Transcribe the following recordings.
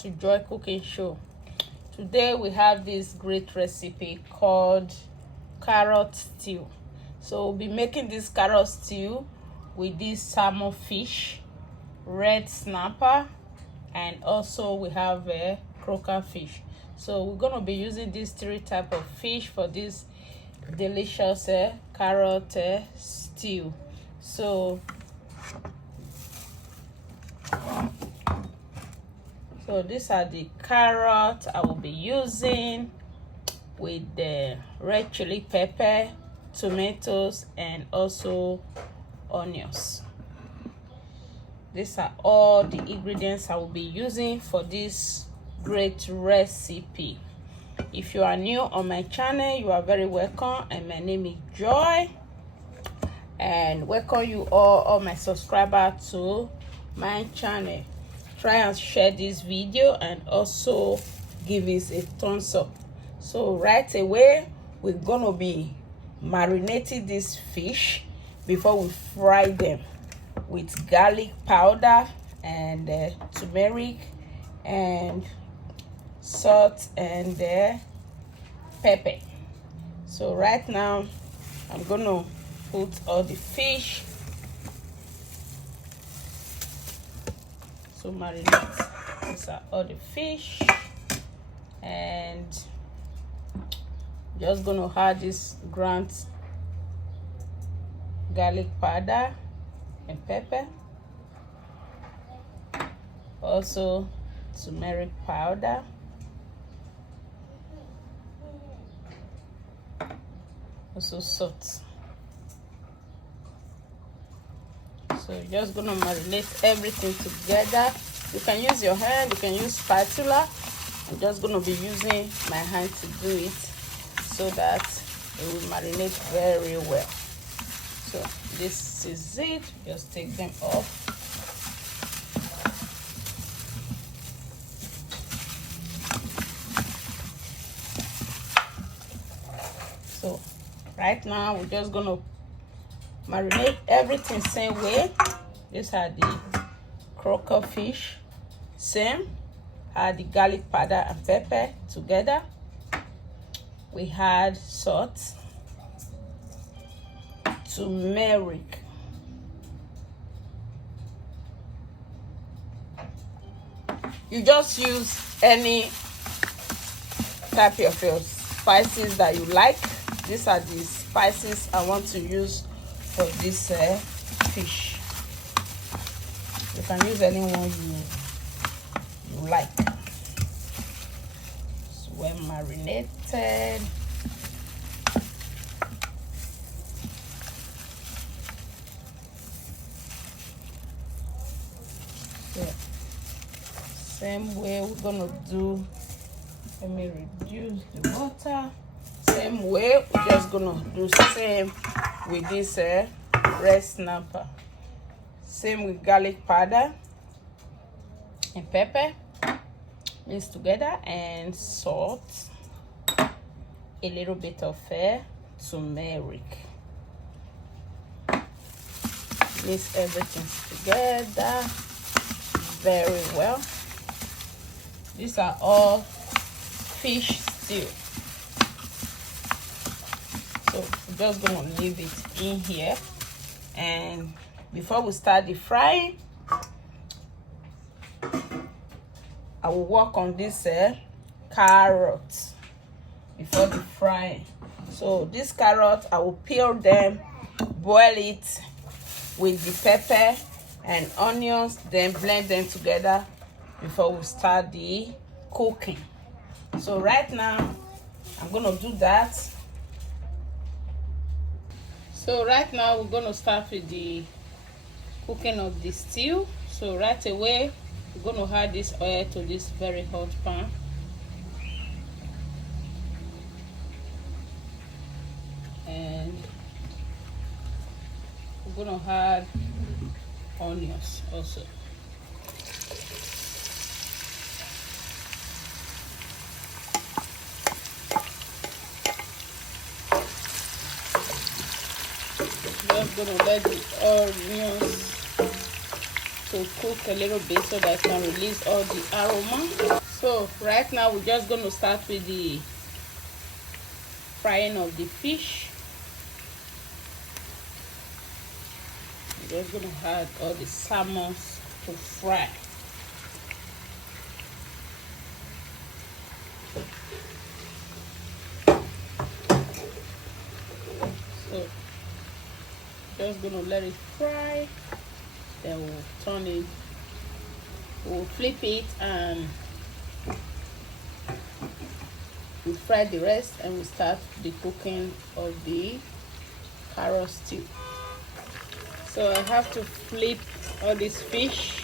to Joy Cooking Show. Today we have this great recipe called carrot stew. So we'll be making this carrot stew with this salmon fish, red snapper, and also we have a croaker fish. So we're going to be using these three types of fish for this delicious carrot stew. So these are the carrots I will be using with the red chili pepper, tomatoes, and also onions. These are all the ingredients I will be using for this great recipe. If you are new on my channel, you are very welcome, and my name is Joy, and welcome you all my subscribers to my channel. Try and share this video and also give it a thumbs up. So right away we're gonna be marinating this fish before we fry them with garlic powder and turmeric and salt and pepper. So right now I'm gonna put all the fish. So marinate. These are all the fish, and just gonna add this ground garlic powder and pepper, also turmeric powder, also salt. So just gonna marinate everything together. You can use your hand, you can use spatula. I'm just gonna be using my hand to do it so that it will marinate very well. So this is it. Just take them off. So right now we're just gonna marinate everything same way. These are the croaker fish, same. Add the garlic powder and pepper together. We had salt, turmeric, you just use any type of your spices that you like. These are the spices I want to use for this fish. You can use any one you like. So well marinated. So same way we're gonna do. Let me reduce the water. Same way we're just gonna do same with this red snapper. Same with garlic powder and pepper mixed together, and salt, a little bit of turmeric. Mix everything together very well. These are all fish stew. So we're just gonna leave it in here, and before we start the frying, I will work on this carrot before the frying. So this carrot, I will peel them, boil it with the pepper and onions, then blend them together before we start the cooking. So right now I'm gonna do that. So right now we're gonna start with the cooking of the stew. So right away we're going to add this oil to this very hot pan. And we're going to add onions also. Just going to let the onions to cook a little bit so that it can release all the aroma. So right now we're just going to start with the frying of the fish. We're just going to add all the salmon to fry. So just gonna let it fry, then we'll turn it, we'll flip it, and we'll fry the rest, and we'll start the cooking of the carrot stew. So I have to flip all this fish.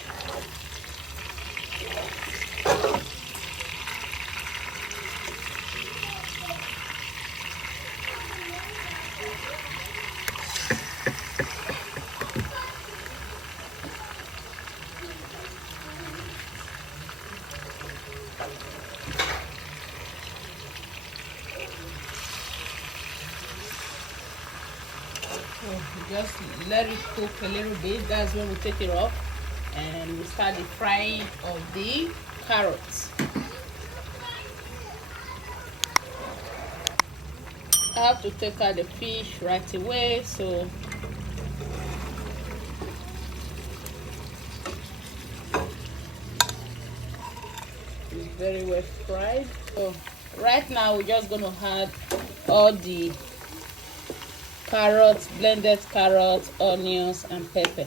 Just let it cook a little bit. That's when we take it off and we start the frying of the carrots. I have to take out the fish right away, so it's very well fried. So right now we're just going to add all the carrots, blended carrots, onions, and pepper.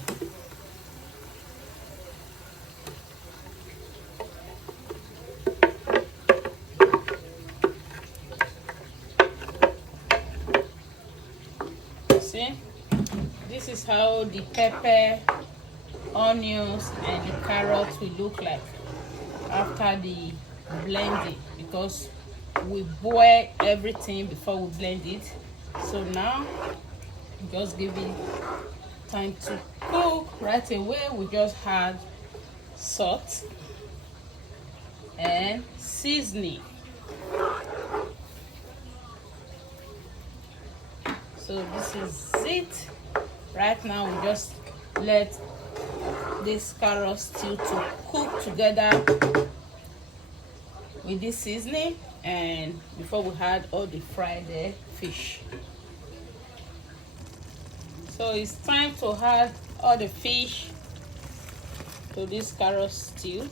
See, this is how the pepper, onions, and the carrots will look like after the blending, because we boil everything before we blend it. So now just give it time to cook. Right away we just add salt and seasoning. So this is it. Right now we just let this carrot stew to cook together with this seasoning, and before we add all the fried fish. So it's time to add all the fish to this carrot stew.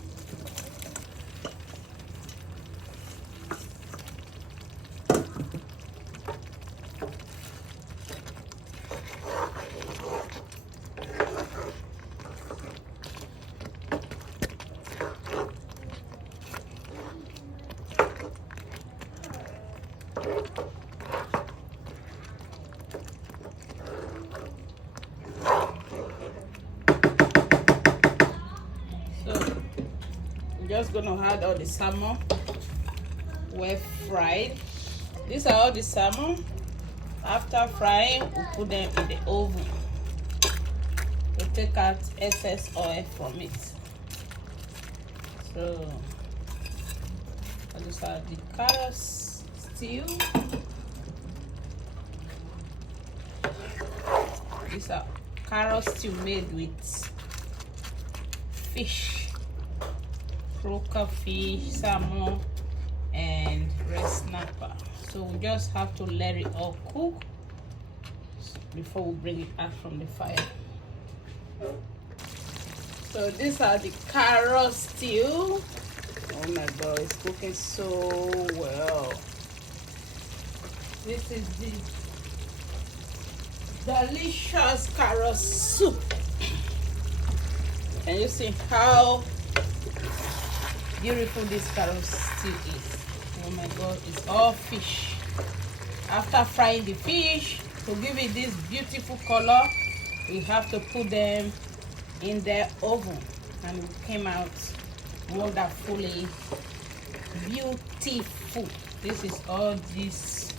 Just gonna add all the salmon well fried. These are all the salmon. After frying, we put them in the oven to take out excess oil from it. So these are the carrot stew. These are carrot stew made with fish, croaker fish, salmon, and red snapper. So we just have to let it all cook before we bring it out from the fire. So these are the carrot stew. Oh my god, it's cooking so well. This is the delicious carrot soup. Can you see how beautiful this carrot stew is? Oh my god, it's all fish. After frying the fish to give it this beautiful color, we have to put them in the oven, and it came out wonderfully beautiful. This is all this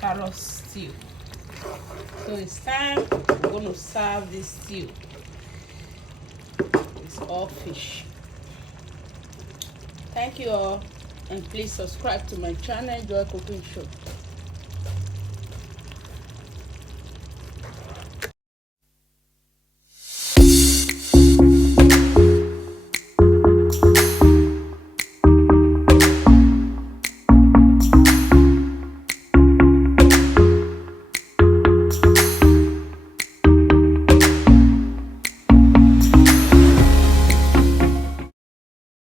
carrot stew. So it's time. We're going to serve this stew. It's all fish. Thank you all, and please subscribe to my channel, Joy Cooking Show.